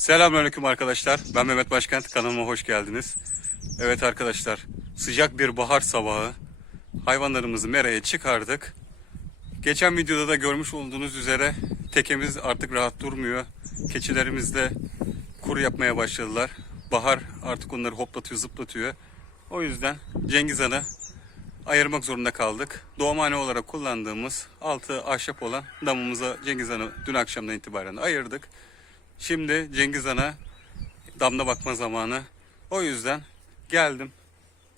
Selamünaleyküm arkadaşlar. Ben Mehmet Başkent. Kanalıma hoş geldiniz. Evet arkadaşlar, sıcak bir bahar sabahı. Hayvanlarımızı meraya çıkardık. Geçen videoda da görmüş olduğunuz üzere tekemiz artık rahat durmuyor. Keçilerimiz de kuru yapmaya başladılar. Bahar artık onları hoplatıyor, zıplatıyor. O yüzden Cengiz Han'ı ayırmak zorunda kaldık. Doğumhane olarak kullandığımız altı ahşap olan damımıza Cengiz Han'ı dün akşamdan itibaren ayırdık. Şimdi Cengiz Han'a damla bakma zamanı. O yüzden geldim.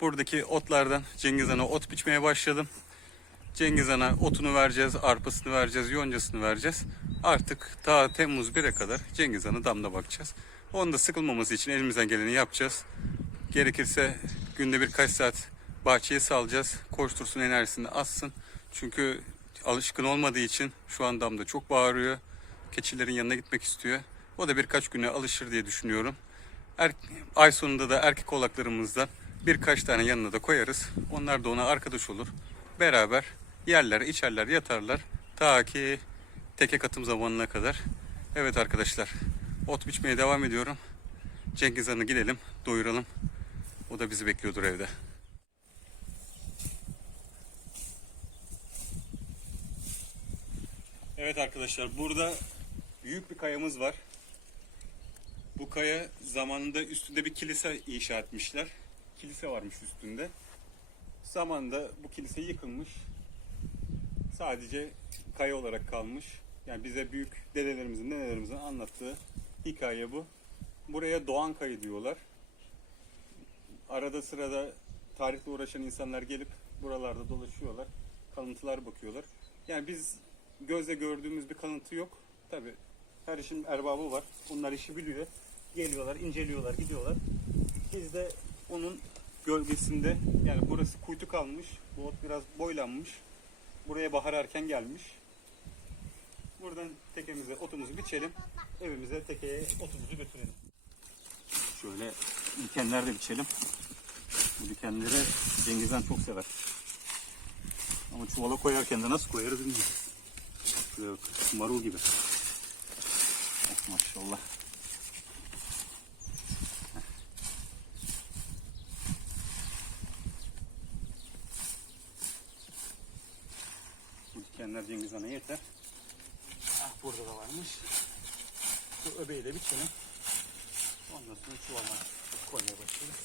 Buradaki otlardan Cengiz Han'a ot biçmeye başladım. Cengiz Han'a otunu vereceğiz, arpasını vereceğiz, yoncasını vereceğiz. Artık ta Temmuz 1'e kadar Cengiz Han'a damla bakacağız. Onu da sıkılmaması için elimizden geleni yapacağız. Gerekirse günde birkaç saat bahçeye salacağız. Koştursun enerjisini assın. Çünkü alışkın olmadığı için şu an damda çok bağırıyor. Keçilerin yanına gitmek istiyor. O da birkaç güne alışır diye düşünüyorum. Er, ay sonunda da erkek oğlaklarımızdan birkaç tane yanına da koyarız. Onlar da ona arkadaş olur. Beraber yerler, içerler, yatarlar. Ta ki teke katım zamanına kadar. Evet arkadaşlar, ot biçmeye devam ediyorum. Cengiz Han'ı gidelim, doyuralım. O da bizi bekliyordur evde. Evet arkadaşlar, burada büyük bir kayamız var. Bu kaya zamanında üstünde bir kilise inşa etmişler. Kilise varmış üstünde. Zamanında bu kilise yıkılmış. Sadece kaya olarak kalmış. Yani bize büyük dedelerimizin, nenelerimizin anlattığı hikaye bu. Buraya Doğan Kayı diyorlar. Arada sırada tarihle uğraşan insanlar gelip buralarda dolaşıyorlar. Kalıntılar bakıyorlar. Yani biz gözle gördüğümüz bir kalıntı yok. Tabi her işin erbabı var. Onlar işi biliyor. Geliyorlar, inceliyorlar, gidiyorlar. Biz de onun gölgesinde yani burası kuytu kalmış. Bu ot biraz boylanmış. Buraya bahar erken gelmiş. Buradan tekemize otumuzu biçelim. Evimize tekeye otumuzu götürelim. Şöyle dikenler de biçelim. Bu dikenleri Cengizhan çok sever. Ama çuvala koyarken de nasıl koyarız bilmiyorum. Bak, marul gibi. Oh, maşallah. Dikenler Cengiz Han'a yeter. Ah burada da varmış. Bu öbeği de biçelim. Ondan sonra çuvala koymaya başlayalım.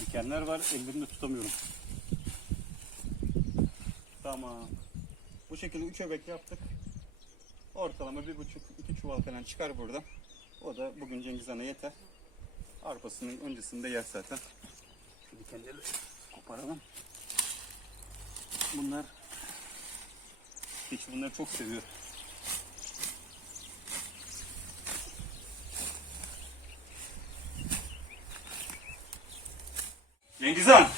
Dikenler var, elimde tutamıyorum. Tamam. Bu şekilde üç öbek yaptık. Ortalama bir buçuk, iki çuval falan çıkar burada. O da bugün Cengiz Han'a yeter. Arpasının öncesinde yer zaten. Şu dikenleri koparalım. Bunlar hiç bunları çok seviyor. Cengiz Han,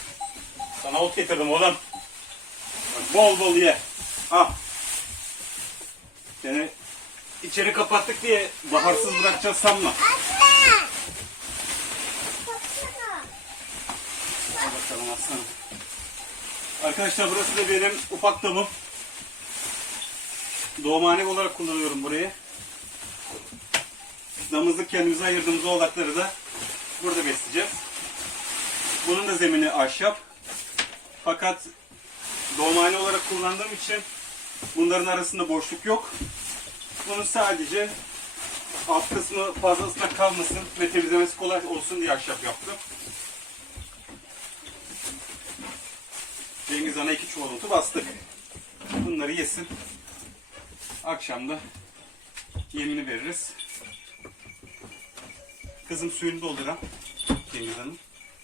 sana ot getirdim oğlum. Bol bol ye. Al. Seni içeri kapattık diye baharsız bırakacağız sanma. Bakalım aslanım. Arkadaşlar burası da benim ufak damım. Doğumhane olarak kullanıyorum burayı. Damızlık kendimize ayırdığımız oğlakları da burada besleyeceğiz. Bunun da zemini ahşap. Fakat doğumhane olarak kullandığım için bunların arasında boşluk yok. Bunun sadece alt kısmı fazla ıslak kalmasın ve temizlemesi kolay olsun diye ahşap yaptım. Cengiz Han'a iki çuval otu bastık. Bunları yesin. Akşam da yemini veririz. Kızım suyunu dolduran Cengiz Hanım.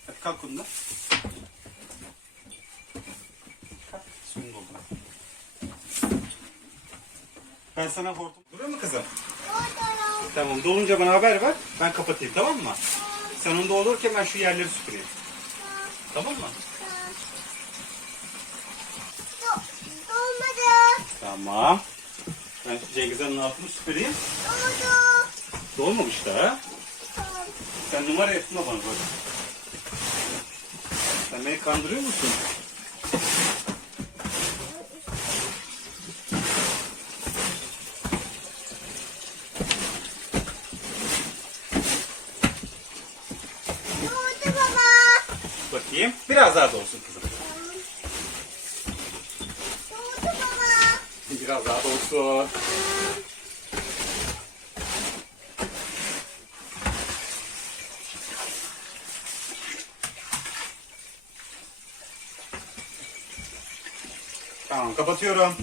Hadi kalk onunla. Kalk suyunu dolduran. Ben sana hortum... Duruyor mu kızım? Tamam dolunca bana haber ver. Ben kapatayım tamam mı? Sen onu doldururken ben şu yerleri süpüreyim. Tamam mı? Tamam. Ben şu Cengiz Han'ın altını süpüreyim. Oldu. Dolmamış daha. Tamam. Sen numara yapma bana böyle. Sen beni kandırıyor musun? Bakayım. Biraz daha dolsun. Biraz daha dolsun. Tamam kapatıyorum.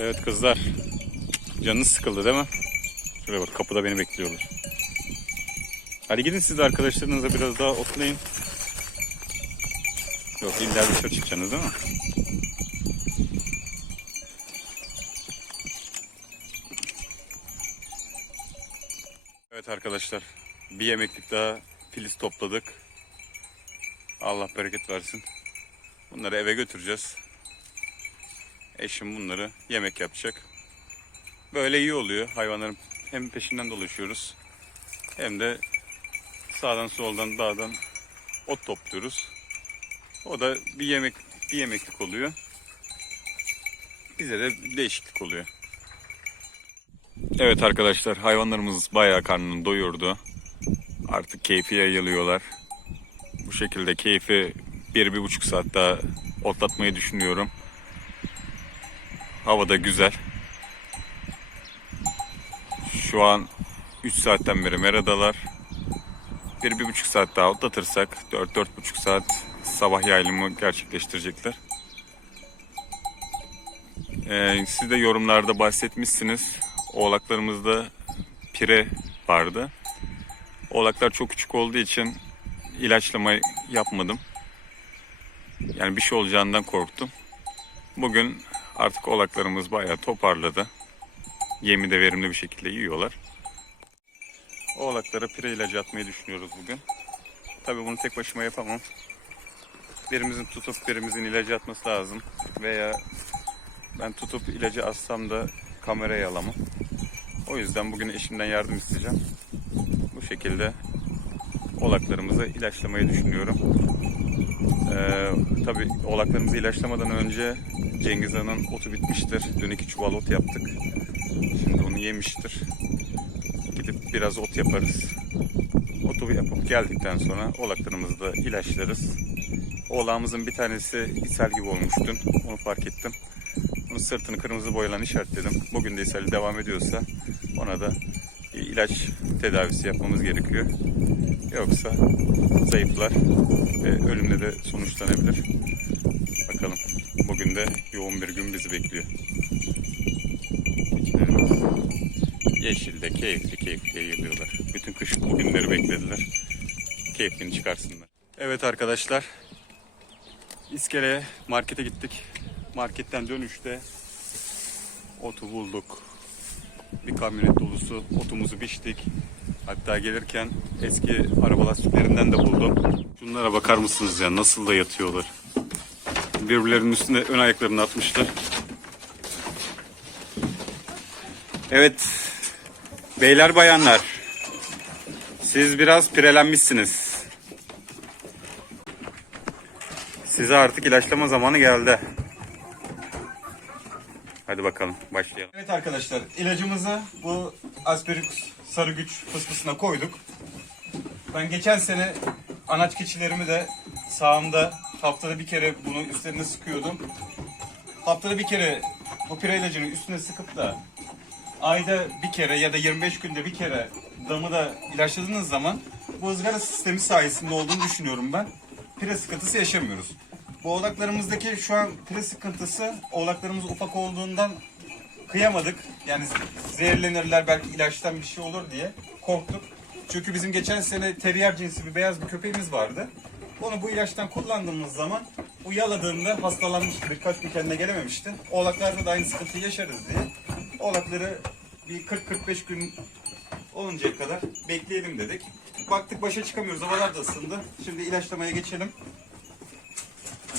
Evet kızlar. Canınız sıkıldı değil mi? Şuraya bak kapıda beni bekliyorlar. Hadi gidin siz de arkadaşlarınızla biraz daha otlayın. Yok illa dışarı çıkacaksınız değil mi? Evet arkadaşlar. Bir yemeklik daha filiz topladık. Allah bereket versin. Bunları eve götüreceğiz. Eşim bunları yemek yapacak. Böyle iyi oluyor. Hayvanların hem peşinden dolaşıyoruz hem de sağdan soldan dağdan ot topluyoruz. O da bir yemek bir yemeklik oluyor. Bize de değişiklik oluyor. Evet arkadaşlar hayvanlarımız bayağı karnını doyurdu. Artık keyfi yayılıyorlar. Bu şekilde keyfi bir, bir buçuk saat daha otlatmayı düşünüyorum. Hava da güzel. Şu an 3 saatten beri meradalar. Bir, bir buçuk saat daha otlatırsak 4-4,5 saat sabah yaylımı gerçekleştirecekler. Ee, siz de yorumlarda bahsetmişsiniz. Oğlaklarımızda pire vardı. Oğlaklar çok küçük olduğu için ilaçlama yapmadım. Yani bir şey olacağından korktum. Bugün artık oğlaklarımız bayağı toparladı. Yemi de verimli bir şekilde yiyorlar. Oğlaklara pire ilacı atmayı düşünüyoruz bugün. Tabii bunu tek başıma yapamam. Birimizin tutup birimizin ilacı atması lazım. Veya ben tutup ilacı atsam da kameraya alamam. O yüzden bugün eşimden yardım isteyeceğim. Bu şekilde oğlaklarımızı ilaçlamayı düşünüyorum. Ee, tabii oğlaklarımızı ilaçlamadan önce Cengiz Han'ın otu bitmiştir. Dün iki çuval ot yaptık. Şimdi onu yemiştir. Gidip biraz ot yaparız. Otu yapıp geldikten sonra oğlaklarımızı da ilaçlarız. Oğlağımızın bir tanesi ishal gibi olmuş dün. Onu fark ettim. Onun sırtını kırmızı boyalan işaretledim. Bugün de ishali devam ediyorsa ona da ilaç tedavisi yapmamız gerekiyor. Yoksa zayıflar ve ölümle de sonuçlanabilir. Bakalım. Bugün de yoğun bir gün bizi bekliyor. Yeşilde keyifli keyifli yayılıyorlar. Bütün kış bugünleri beklediler. Keyfini çıkarsınlar. Evet arkadaşlar. İskele'ye markete gittik. Marketten dönüşte otu bulduk. Bir kamyonet dolusu otumuzu biçtik. Hatta gelirken eski araba lastiklerinden de buldum. Şunlara bakar mısınız ya nasıl da yatıyorlar. Birbirlerinin üstüne ön ayaklarını atmışlar. Evet. Beyler bayanlar. Siz biraz pirelenmişsiniz. Size artık ilaçlama zamanı geldi. Hadi bakalım başlayalım. Evet arkadaşlar ilacımızı bu Asperix sarı güç fıspısına koyduk. Ben geçen sene anaç keçilerimi de sağımda haftada bir kere bunu üstlerine sıkıyordum. Haftada bir kere bu pire ilacını üstüne sıkıp da ayda bir kere ya da 25 günde bir kere damı da ilaçladığınız zaman bu ızgara sistemi sayesinde olduğunu düşünüyorum ben. Pire sıkıntısı yaşamıyoruz. Bu oğlaklarımızdaki şu an pire sıkıntısı oğlaklarımız ufak olduğundan kıyamadık. Yani zehirlenirler belki ilaçtan bir şey olur diye korktuk. Çünkü bizim geçen sene terrier cinsi bir beyaz bir köpeğimiz vardı. Onu bu ilaçtan kullandığımız zaman bu yaladığında hastalanmıştı. Birkaç gün kendine gelememişti. Oğlaklarda da aynı sıkıntıyı yaşarız diye. Oğlakları bir 40-45 gün oluncaya kadar bekleyelim dedik. Baktık başa çıkamıyoruz. Havalar da ısındı. Şimdi ilaçlamaya geçelim.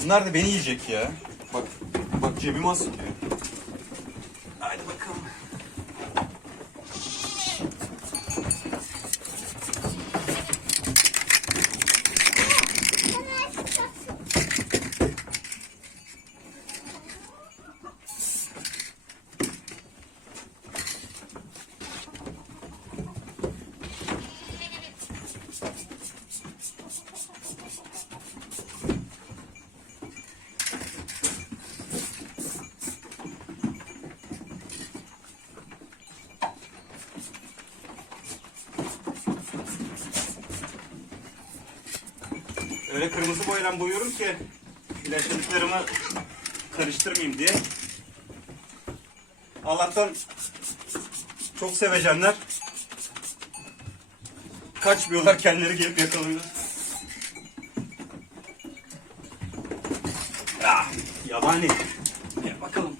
Bunlar da beni yiyecek ya. Bak Bak cebim az tutuyor. Öyle kırmızı boyayla boyuyorum ki ilaçladıklarımı karıştırmayayım diye. Allah'tan çok sevecenler kaçmıyorlar kendileri gelip yakalıyor. Ya, yabani. Gel bakalım.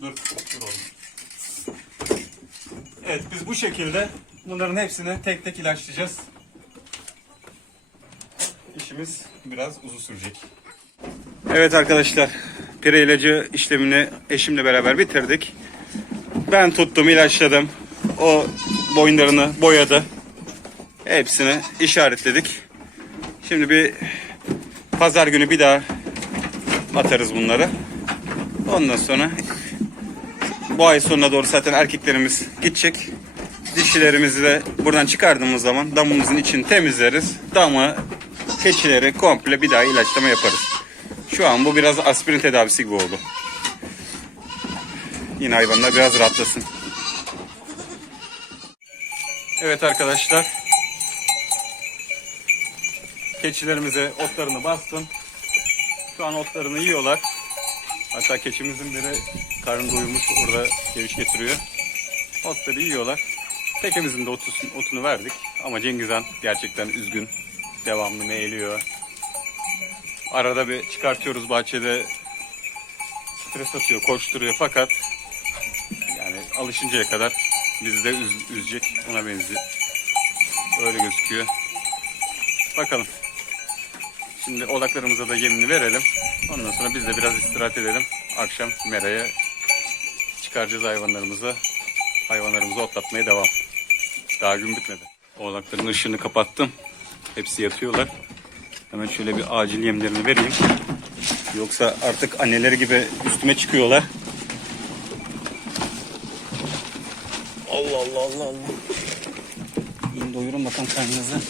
Dur, dur oğlum. Evet, biz bu şekilde bunların hepsini tek tek ilaçlayacağız. İşimiz biraz uzun sürecek. Evet arkadaşlar, pire ilacı işlemini eşimle beraber bitirdik. Ben tuttum, ilaçladım. O boyunlarını boyadı. Hepsini işaretledik. Şimdi bir pazar günü bir daha atarız bunları. Ondan sonra bu ay sonuna doğru zaten erkeklerimiz gidecek. Dişilerimizi de buradan çıkardığımız zaman damımızın içini temizleriz. Damı, keçileri komple bir daha ilaçlama yaparız. Şu an bu biraz aspirin tedavisi gibi oldu. Yine hayvanlar biraz rahatlasın. Evet arkadaşlar. Keçilerimize otlarını bastım. Şu an otlarını yiyorlar. Hatta keçimizin biri karnı doymuş orada geviş getiriyor. Otları yiyorlar. Tekemizin de otunu, otunu verdik. Ama Cengizhan gerçekten üzgün. Devamlı meyliyor. Arada bir çıkartıyoruz bahçede. Stres atıyor, koşturuyor fakat yani alışıncaya kadar bizi de üz- üzecek ona benziyor. Öyle gözüküyor. Bakalım. Şimdi odaklarımıza da yemini verelim. Ondan sonra biz de biraz istirahat edelim. Akşam meraya çıkaracağız hayvanlarımızı. Hayvanlarımızı otlatmaya devam. Daha gün bitmedi. Oğlakların ışığını kapattım. Hepsi yatıyorlar. Hemen şöyle bir acil yemlerini vereyim. Yoksa artık anneleri gibi üstüme çıkıyorlar. Allah Allah Allah Allah. Yiyin doyurun bakalım karnınızı.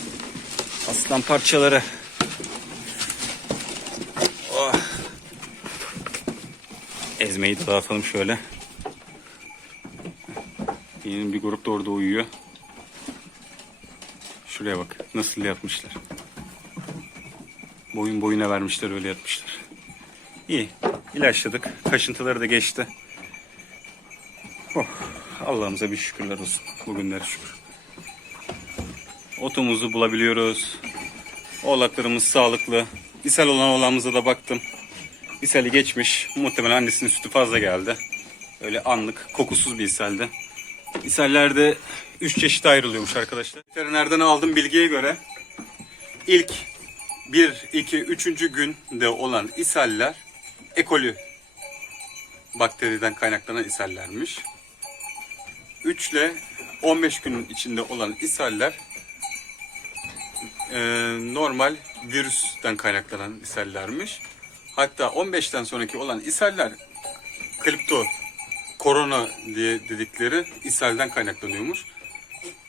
Aslan parçaları. Oh. Ezmeyi de dağıtalım şöyle. Yeni bir grup da orada uyuyor. Şuraya bak nasıl yapmışlar. Boyun boyuna vermişler öyle yapmışlar. İyi ilaçladık. Kaşıntıları da geçti. Oh, Allah'ımıza bir şükürler olsun. Bugünlere şükür. Otumuzu bulabiliyoruz. Oğlaklarımız sağlıklı. İshal olan oğlağımıza da baktım. İshali geçmiş. Muhtemelen annesinin sütü fazla geldi. Öyle anlık, kokusuz bir ishaldi. İshallerde 3 çeşit ayrılıyormuş arkadaşlar. Veterinerden aldığım bilgiye göre ilk 1, 2, 3. günde olan ishaller E. coli bakteriden kaynaklanan ishallermiş. 3 ile 15 günün içinde olan ishaller e, normal virüsten kaynaklanan ishallermiş. Hatta 15'ten sonraki olan ishaller kripto korona diye dedikleri ishalden kaynaklanıyormuş.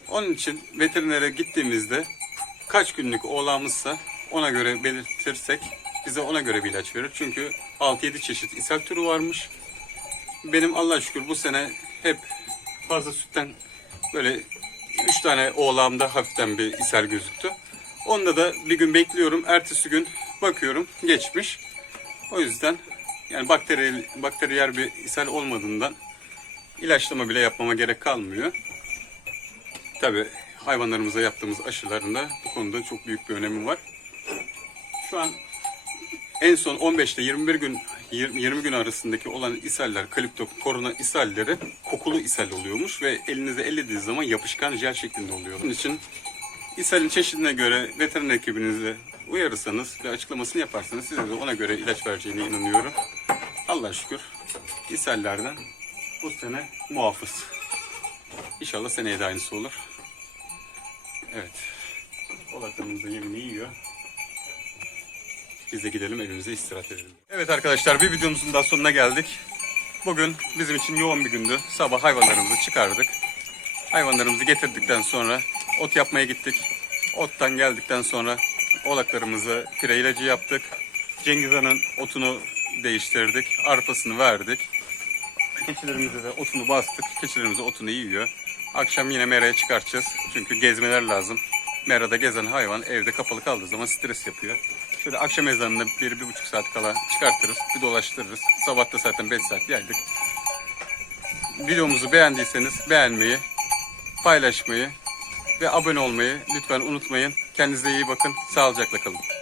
Onun için veterinere gittiğimizde kaç günlük oğlağımızsa ona göre belirtirsek bize ona göre bir ilaç verir. Çünkü 6-7 çeşit ishal türü varmış. Benim Allah şükür bu sene hep fazla sütten böyle 3 tane oğlağımda hafiften bir ishal gözüktü. Onda da bir gün bekliyorum. Ertesi gün bakıyorum geçmiş. O yüzden yani bakteri, bakteriyel bir ishal olmadığından ilaçlama bile yapmama gerek kalmıyor. Tabi hayvanlarımıza yaptığımız aşıların da bu konuda çok büyük bir önemi var. Şu an en son 15 ile 21 gün 20, 20 gün arasındaki olan ishaller, kalipto, korona ishalleri kokulu ishal oluyormuş ve elinize ellediğiniz zaman yapışkan jel şeklinde oluyor. Bunun için ishalin çeşidine göre veteriner ekibinizi uyarırsanız ve açıklamasını yaparsanız size de ona göre ilaç vereceğine inanıyorum. Allah şükür ishallerden bu sene muhafız. İnşallah seneye de aynısı olur. Evet. Oğlaklarımız da yemini yiyor. Biz de gidelim evimize istirahat edelim. Evet arkadaşlar bir videomuzun daha sonuna geldik. Bugün bizim için yoğun bir gündü. Sabah hayvanlarımızı çıkardık. Hayvanlarımızı getirdikten sonra ot yapmaya gittik. Ottan geldikten sonra oğlaklarımızı pire ilacı yaptık. Cengiz otunu değiştirdik. Arpasını verdik. Keçilerimize de otunu bastık. Keçilerimiz otunu yiyor. Akşam yine meraya çıkartacağız. Çünkü gezmeler lazım. Merada gezen hayvan evde kapalı kaldığı zaman stres yapıyor. Şöyle akşam ezanında bir, bir buçuk saat kala çıkartırız. Bir dolaştırırız. Sabah da zaten 5 saat geldik. Videomuzu beğendiyseniz beğenmeyi, paylaşmayı ve abone olmayı lütfen unutmayın. Kendinize iyi bakın. Sağlıcakla kalın.